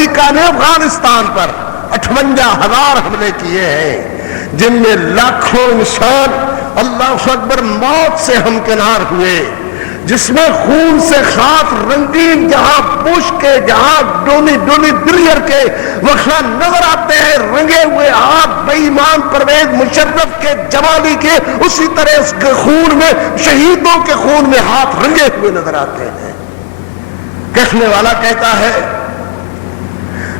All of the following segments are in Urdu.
امریکہ نے افغانستان پر 58,000 حملے کیے ہیں، جن میں لاکھوں انسان اللہ اکبر موت سے ہمکنار ہوئے، جس میں خون سے خاص رنگین جہاں بش کے، جہاں ڈونی دلیر کے وہاں نظر آتے ہیں رنگے ہوئے ہاتھ بے ایمان پرویز مشرف کے، جمالی کے، اسی طرح اس کے خون میں، شہیدوں کے خون میں ہاتھ رنگے ہوئے نظر آتے ہیں۔ کہنے والا کہتا ہے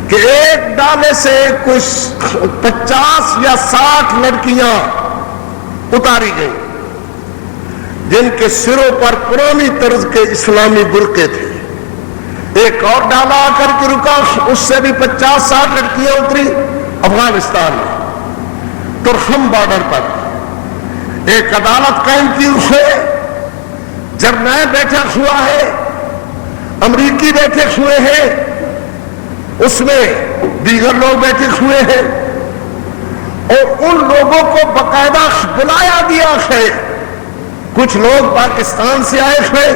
کہ ایک ڈالے سے کچھ 50 یا 60 لڑکیاں اتاری گئیں، جن کے سروں پر پرانی طرز کے اسلامی برقعے تھے۔ ایک اور ڈالا آ کر کے رکا، اس سے بھی 50-60 لڑکیاں اتری افغانستان میں ترخم بارڈر پر۔ ایک عدالت قائم کی، اسے جرنیل بیٹھا ہوا ہے، امریکی بیٹھے ہوئے ہیں، اس میں دیگر لوگ بیٹھے ہوئے ہیں، اور ان لوگوں کو باقاعدہ بلایا گیا ہے۔ کچھ لوگ پاکستان سے آئے ہیں،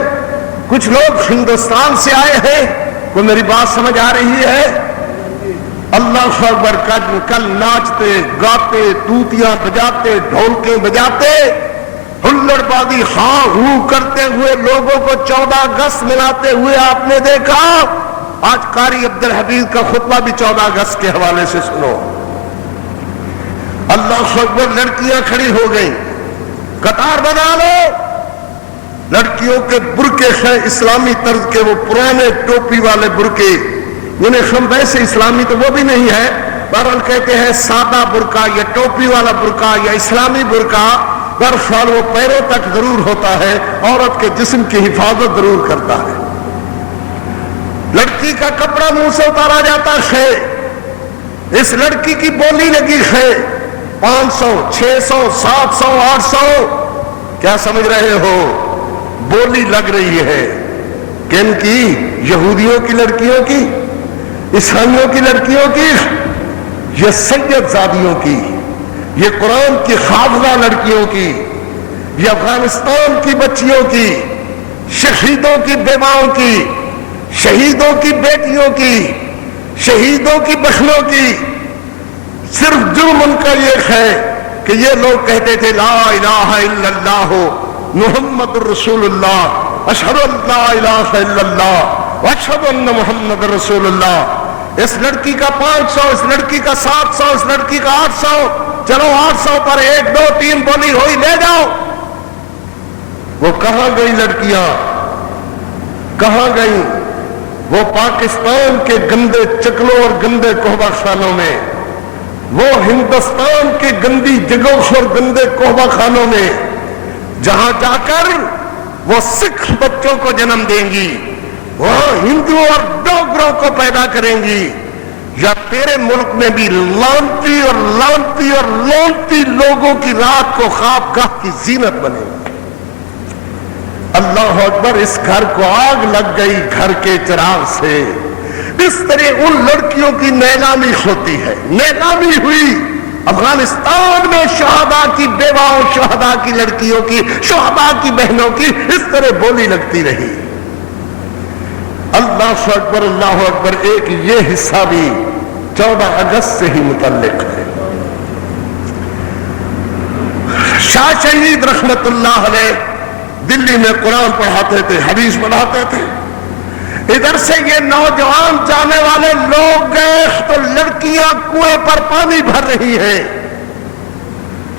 کچھ لوگ ہندوستان سے آئے ہیں۔ کوئی میری بات سمجھ آ رہی ہے؟ اللہ اکبر، کل ناچتے گاتے، توتیاں بجاتے، ڈھولکیں بجاتے، ہلڑ بازی ہاں ہو کرتے ہوئے لوگوں کو 14 اگست مناتے ہوئے آپ نے دیکھا۔ آج قاری عبدالحفیظ کا خطبہ بھی 14 اگست کے حوالے سے سنو۔ اللہ اکبر، لڑکیاں کھڑی ہو گئیں، قطار بنا لو۔ لڑکیوں کے برقعے ہیں اسلامی طرز کے، وہ پرانے ٹوپی والے برقعے، انہیں ہم ویسے اسلامی تو وہ بھی نہیں ہے، بہرحال کہتے ہیں سادہ برقع یا ٹوپی والا برقع یا اسلامی برقع، برفال وہ پیروں تک ضرور ہوتا ہے، عورت کے جسم کی حفاظت ضرور کرتا ہے۔ لڑکی کا کپڑا منہ سے اتارا جاتا ہے، اس لڑکی کی بولی لگی ہے 500 600 700 800، کیا سمجھ رہے ہو؟ بولی لگ رہی ہے کن کی؟ یہودیوں کی لڑکیوں کی، عیسائیوں کی لڑکیوں کی، یہ سید زادیوں کی، یہ قرآن کی حافظہ لڑکیوں کی، یہ افغانستان کی بچیوں کی، شہیدوں کی بیواؤں کی، شہیدوں کی بیٹیوں کی، شہیدوں کی بہنوں کی۔ صرف جرم ان کا یہ ہے کہ یہ لوگ کہتے تھے لا الہ الا اللہ محمد الرسول اللہ، اشہد ان لا الہ الا اللہ واشہد ان محمد رسول اللہ۔ اس لڑکی کا 500، اس لڑکی کا 700، اس لڑکی کا 800، چلو 800 پر 1 2 3 بولی ہوئی، لے جاؤ۔ وہ کہاں گئی لڑکیاں؟ کہاں گئی؟ وہ پاکستان کے گندے چکلوں اور گندے کوہبہ خانوں میں، وہ ہندوستان کے گندی جگہوں اور گندے کوہبہ خانوں میں، جہاں جا کر وہ سکھ بچوں کو جنم دیں گی، وہاں ہندو اور ڈوگروں کو پیدا کریں گی، یا تیرے ملک میں بھی لانتی اور لانتی اور لونتی لوگوں کی رات کو خوابگاہ کی زینت بنے گی۔ اللہ اکبر، اس گھر کو آگ لگ گئی گھر کے چراغ سے۔ اس طرح ان لڑکیوں کی نیلامی ہوتی ہے، نیلامی ہوئی افغانستان میں شہداء کی بیواؤں، شہداء کی لڑکیوں کی، شہداء کی بہنوں کی، اس طرح بولی لگتی رہی۔ اللہ اکبر، اللہ اکبر۔ ایک یہ حصہ بھی 14 اگست سے ہی متعلق ہے۔ شاہ شہید رحمت اللہ علیہ دلی میں قرآن پڑھاتے تھے، حدیث پڑھاتے تھے۔ ادھر سے یہ نوجوان جانے والے لوگ گئے تو لڑکیاں کنویں پر پانی بھر رہی ہیں۔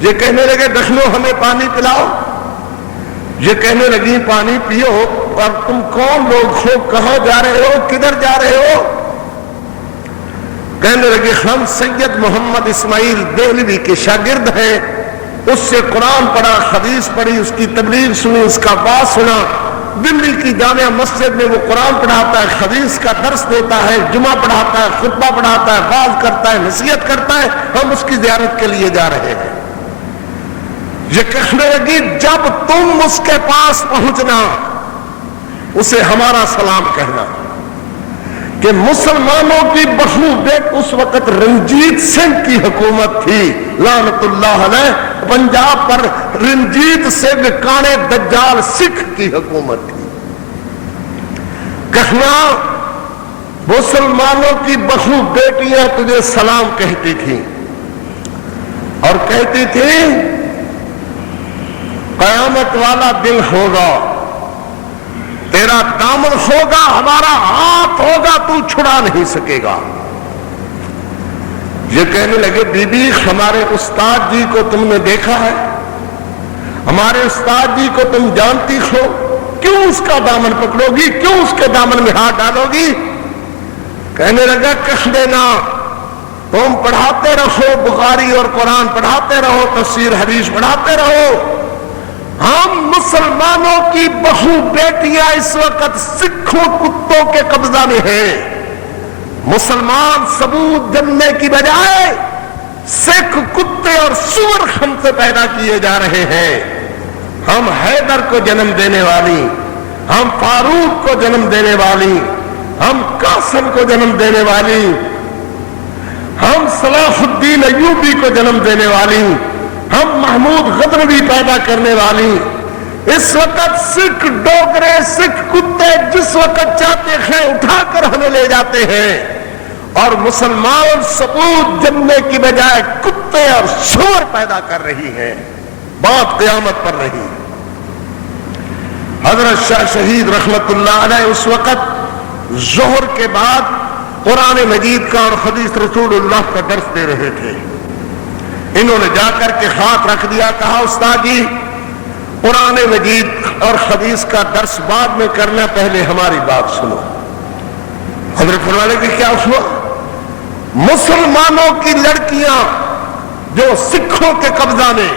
یہ کہنے لگے دشمنوں ہمیں پانی پلاؤ، یہ کہنے لگی پانی پیو، اور تم کون لوگ ہو، کہاں جا رہے ہو، کدھر جا رہے ہو؟ کہنے لگے ہم سید محمد اسماعیل دہلوی کے شاگرد ہیں، اس سے قرآن پڑھا، حدیث پڑھی، اس کی تبلیغ سنی، اس کا بات سنا۔ دلی کی جامع مسجد میں وہ قرآن پڑھاتا ہے، حدیث کا درس دیتا ہے، جمعہ پڑھاتا ہے، خطبہ پڑھاتا ہے، واعظ کرتا ہے، نصیحت کرتا ہے، ہم اس کی زیارت کے لیے جا رہے ہیں۔ یہ کہنے لگی جب تم اس کے پاس پہنچنا اسے ہمارا سلام کہنا کہ مسلمانوں کی بہو دیکھ، اس وقت رنجیت سنگھ کی حکومت تھی لعنت اللہ علیہ، پنجاب پر رنجیت سنگھ کانے دجال سکھ کی حکومت تھی۔ کہنا مسلمانوں کی بہو بیٹیاں تجھے سلام کہتی تھیں اور کہتی تھی قیامت والا دن ہوگا، تیرا دامن ہوگا، ہمارا ہاتھ ہوگا، تو چھڑا نہیں سکے گا۔ یہ کہنے لگے بی بی ہمارے استاد جی کو تم نے دیکھا ہے، ہمارے استاد جی کو تم جانتی ہو، کیوں اس کا دامن پکڑو گی، کیوں اس کے دامن میں ہاتھ ڈالو گی؟ کہنے لگا کہہ دینا تم پڑھاتے رہو، بخاری اور قرآن پڑھاتے رہو، تفسیر حدیث پڑھاتے رہو، ہم مسلمانوں کی بہو بیٹیاں اس وقت سکھوں کتوں کے قبضہ میں ہیں۔ مسلمان ثبوت جننے کی بجائے سکھ کتے اور سور ہم سے پیدا کیے جا رہے ہیں۔ ہم حیدر کو جنم دینے والی، ہم فاروق کو جنم دینے والی، ہم قاسم کو جنم دینے والی، ہم صلاح الدین ایوبی کو جنم دینے والی، ہم محمود غزنوی پیدا کرنے والی۔ اس وقت سکھ ڈوگرے سکھ کتے جس وقت چاہتے ہیں اٹھا کر ہمیں لے جاتے ہیں، اور مسلمان ثبوت جننے کی بجائے کتے اور سور پیدا کر رہی ہیں۔ بات قیامت پر رہی۔ حضرت شاہ شہید رحمت اللہ علیہ اس وقت ظہر کے بعد قرآن مجید کا اور حدیث رسول اللہ کا درس دے رہے تھے۔ انہوں نے جا کر کے ہاتھ رکھ دیا، کہا استاد جی قرآن مجید اور حدیث کا درس بعد میں کرنا، پہلے ہماری بات سنو۔ حضرت فرمانے کہ کیا ہوا؟ مسلمانوں کی لڑکیاں جو سکھوں کے قبضہ میں،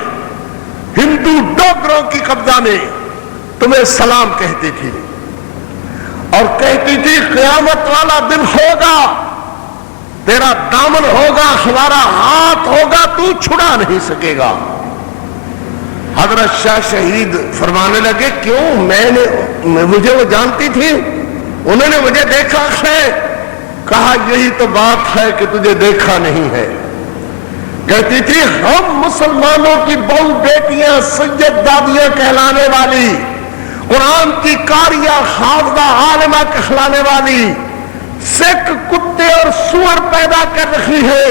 ہندو ڈوگروں کی قبضہ میں تمہیں سلام کہتی تھی اور کہتی تھی قیامت والا دن ہوگا، تیرا دامن ہوگا، ہمارا ہاتھ ہوگا، تو چھڑا نہیں سکے گا۔ حضرت شاہ شہید فرمانے لگے کیوں؟ مجھے وہ جانتی تھی، انہوں نے مجھے دیکھا ہے؟ کہا یہی تو بات ہے کہ تجھے دیکھا نہیں ہے۔ کہتی تھی ہم مسلمانوں کی بہو بیٹیاں سید دادیاں کہلانے والی، قرآن کی قاریہ حافظہ عالمہ کہلانے والی سکھ کتے اور سور پیدا کر رہی ہے،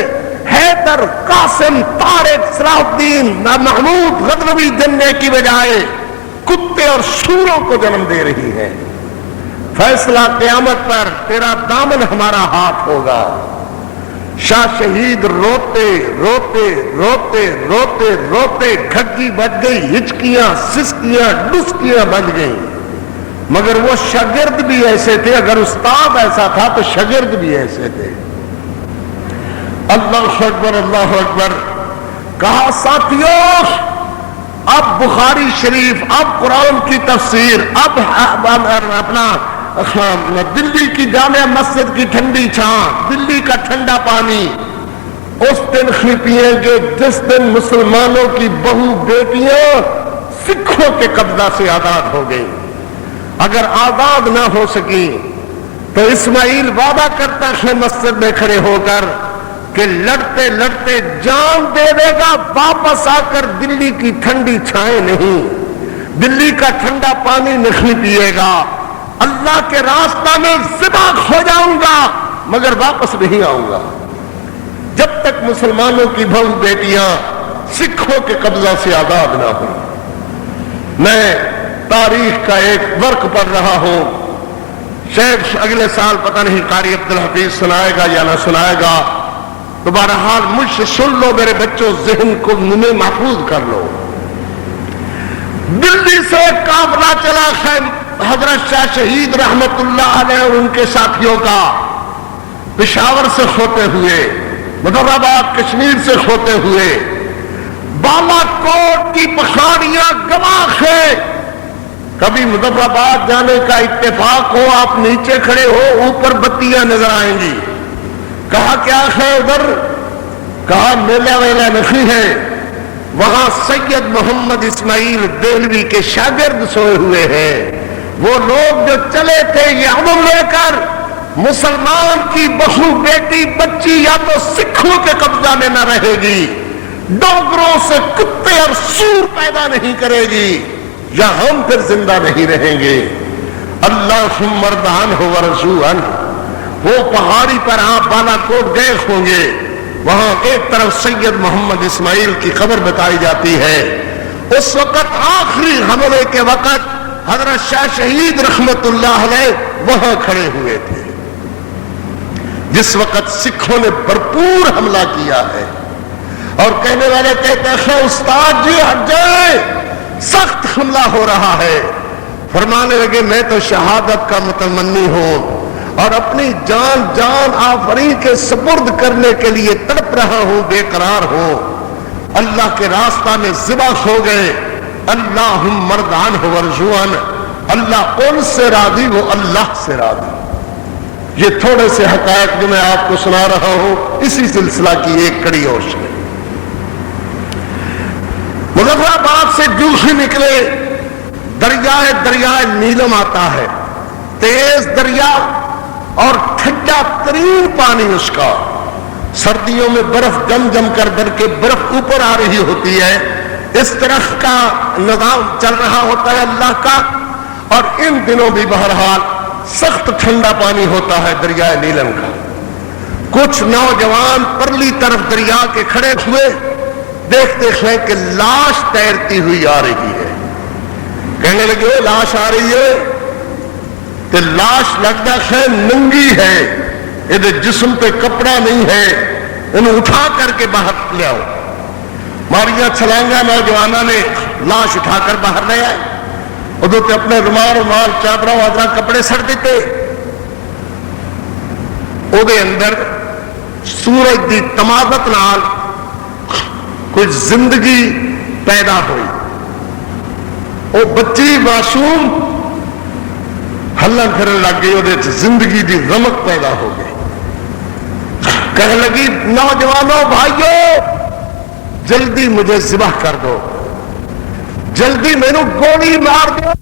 حیدر، قاسم، طارق، صلاح الدین، محمود غزنوی جننے کی بجائے کتے اور سوروں کو جنم دے رہی ہے۔ فیصلہ قیامت پر تیرا دامن ہمارا ہاتھ ہوگا۔ شاہ شہید روتے روتے روتے روتے روتے گھگی بج گئی، ہچکیاں سسکیاں ڈسکیاں بج گئیں، مگر وہ شاگرد بھی ایسے تھے، اگر استاد ایسا تھا تو شاگرد بھی ایسے تھے۔ اللہ اکبر اللہ اکبر۔ کہا ساتھیوں اب بخاری شریف، اب قرآن کی تفسیر، اب اپنا دلی کی جامع مسجد کی ٹھنڈی چھاں، دلی کا ٹھنڈا پانی اس دن ہی پیئیں گے جس دن مسلمانوں کی بہو بیٹیاں سکھوں کے قبضہ سے آزاد ہو گئی۔ اگر آزاد نہ ہو سکی تو اسماعیل وعدہ کرتا ہے مسجد میں کھڑے ہو کر کہ لڑتے لڑتے جان دے دے گا، واپس آ کر دلی کی ٹھنڈی چھائیں نہیں، دلی کا ٹھنڈا پانی نہیں پیے گا، اللہ کے راستہ میں ذبح ہو جاؤں گا مگر واپس نہیں آؤں گا جب تک مسلمانوں کی بہو بیٹیاں سکھوں کے قبضہ سے آزاد نہ ہوں۔ میں تاریخ کا ایک ورق پڑھ رہا ہوں، شاید اگلے سال پتہ نہیں قاری عبدالحفیظ سنائے گا یا نہ سنائے گا، تو بہرحال مجھ سے سن لو میرے بچوں، ذہن کو میں محفوظ کر لو۔ دلی سے ایک قافلہ چلا ہے حضرت شاہ شہید رحمت اللہ علیہ اور ان کے ساتھیوں کا، پشاور سے ہوتے ہوئے، مظفر آباد کشمیر سے ہوتے ہوئے، بالا کوٹ کی پہاڑیاں گواہ ہے۔ کبھی مظفر آباد جانے کا اتفاق ہو، آپ نیچے کھڑے ہو، اوپر بتیاں نظر آئیں گی۔ کہا کیا ہے ادھر؟ کہا میلہ ویلہ نہیں ہے، وہاں سید محمد اسماعیل دہلوی کے شاگرد سوئے ہوئے ہیں، وہ لوگ جو چلے تھے یہ عمل لے کر مسلمان کی بہو بیٹی بچی یا تو سکھوں کے قبضہ میں نہ رہے گی، ڈوگروں سے کتے اور سور پیدا نہیں کرے گی، یا ہم پھر زندہ نہیں رہیں گے۔ اللہم ارض عنہ ورضوا عنہ وہ پہاڑی پر آپ بالاکوٹ گئے ہوں گے، وہاں ایک طرف سید محمد اسماعیل کی قبر بتائی جاتی ہے۔ اس وقت آخری حملے کے وقت حضرت شاہ شہید رحمت اللہ علیہ وہاں کھڑے ہوئے تھے، جس وقت سکھوں نے بھرپور حملہ کیا ہے، اور کہنے والے کہتے ہیں استاد جی ہٹ جائیں، سخت حملہ ہو رہا ہے۔ فرمانے لگے میں تو شہادت کا متمنی ہوں اور اپنی جان آفرین کے سپرد کرنے کے لیے تڑپ رہا ہوں، بے قرار ہوں۔ اللہ کے راستہ میں ذبح ہو گئے، اللہم مردان ہو ورجوان، اللہ ان سے راضی وہ اللہ سے راضی۔ یہ تھوڑے سے حقائق جو میں آپ کو سنا رہا ہوں اسی سلسلہ کی ایک کڑی اور شکل۔ مظفر آباد سے جوہی نکلے، دریائے نیلم آتا ہے، تیز دریا اور ٹھنڈا ترین پانی اس کا، سردیوں میں برف جم کر بر کے برف اوپر آ رہی ہوتی ہے، اس طرح کا نظام چل رہا ہوتا ہے اللہ کا، اور ان دنوں بھی بہرحال سخت ٹھنڈا پانی ہوتا ہے دریائے نیلم کا۔ کچھ نوجوان پرلی طرف دریا کے کھڑے ہوئے، دیکھتے ہیں کہ لاش تیرتی ہوئی آ رہی ہے، کہنے لگے لاش آ رہی ہے کہ لاش لگتا ہے ننگی ہے، یہ جسم پہ کپڑا نہیں ہے، انہیں اٹھا کر کے باہر لے آؤ۔ ماریاں چھلانگا نوجوانوں نے لاش اٹھا کر باہر لے آئے، ادھر تے اپنے رومال چادرہ وادرہ کپڑے سڑ دیتے، او دے اندر سورج دی تمازت نال کچھ زندگی پیدا ہوئی، وہ بچی معصوم ہلن پھرن لگ گئی، وہ زندگی دی رمق پیدا ہو گئی۔ کہنے لگی نوجوانوں بھائیوں جلدی مجھے ذبح کر دو، جلدی میرے گولی مار دو۔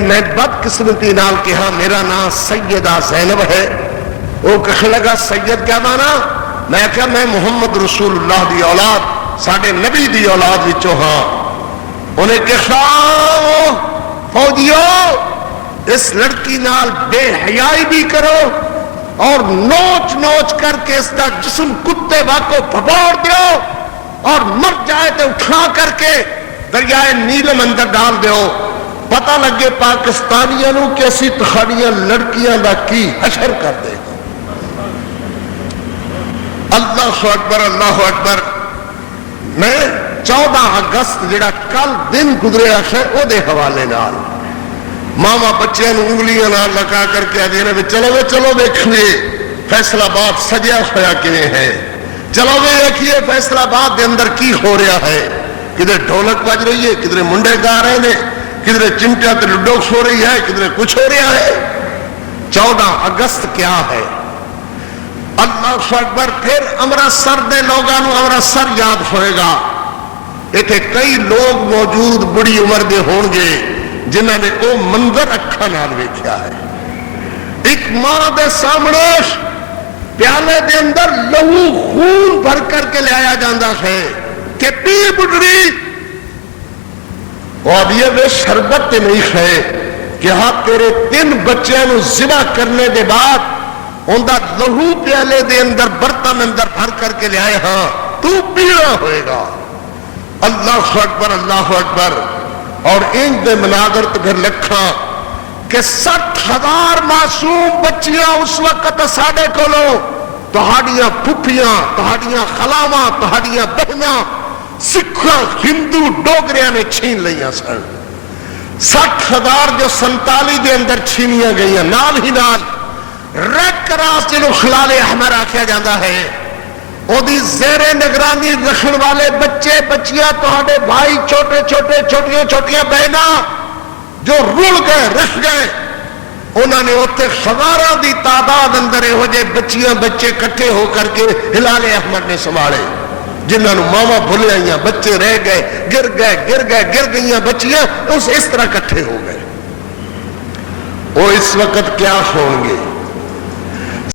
میں بدقسمتی نال کہا میرا نام سیدہ زینب ہے، وہ کہنے لگا سید کیا مانا؟ میں کہا میں محمد رسول اللہ دی اولاد ساڑھے نبی دی اولاد وچوں ہاں۔ انہیں کہا فوجیو اس لڑکی نال بے حیائی بھی کرو اور نوچ کر کے اس کا جسم کتے واقع پھپوڑ دیو، اور مر جائے تو اٹھا کر کے دریائے نیلم اندر ڈال دیو، پتہ لگے پاکستانیاں نو کہ اسی تخاڑیاں لڑکیاں دا کی حشر کر دے۔ اللہ اکبر اللہ اکبر۔ میں 14 اگست جڑا کل دن گزریا ہے او دے حوالے نال ماما بچیاں نو انگلیاں نال لگا کر کے آدھے نے چلو دیکھیے فیصل آباد سجیا ہوا کیویں ہے، چلو دیکھیے فیصل آباد دے اندر کی ہو رہا ہے، کدھر ڈھولک بج رہی ہے، کدھر منڈے گا رہے نے، کدھر چمٹیاں تے لڈو ہو رہی ہے، کدھر کچھ ہو رہا ہے۔ 14 اگست کیا ہے؟ اللہ اکبر۔ پھر امرتسر دے لوگاں نو امرتسر یاد ہوئے گا، ایتھے کئی لوگ موجود بڑی عمر دے ہون گے جنہاں نے او منظر اکھاں نال ویکھیا ہے۔ ایک ماں دے سامنے پیالے دے اندر لہو خون بھر کر کے لے آیا جاندا ہے کہ پی بڈری اور یہ شربت نہیں ہے کہ ہاں تیرے 3 بچیاں نو ذبح کرنے دے بعد ان دا لہو پیالے دے اندر برتن اندر بھر کر کے لے آئے، ہاں تو پینا ہوئے گا۔ اللہ اکبر اللہ اکبر۔ اور ان دے مناظر تو پھر لکھا کہ 60,000 معصوم بچیاں اس وقت ساڑے کولو تہاڑیاں پھپھیاں، تہاڑیاں خلاواں، تہاڑیاں بہناں سکھاں ہندو ڈوگریاں نے چھین لئیاں سن۔ 60,000 جو 47 دے اندر چھینیاں گئیاں، نال ہی نال ریڈ کراس جنہوں خلال احمر آکھیا جاندہ ہے، او دی زیر نگرانی رکھن والے بچے بچیاں تہاڑے بھائی چھوٹیاں بہناں جو رول گئے رکھ گئے، انہوں نے اتنے ہزاراں دی تعداد اندر ہو جائے بچیاں بچے کٹھے ہو کر کے ہلال احمد نے سنبھالے، جنہوں نے ماما بھولے آئیاں، بچے رہ گئے گر گئیاں بچیاں اس طرح کٹھے ہو گئے۔ وہ اس وقت کیا ہوں گے؟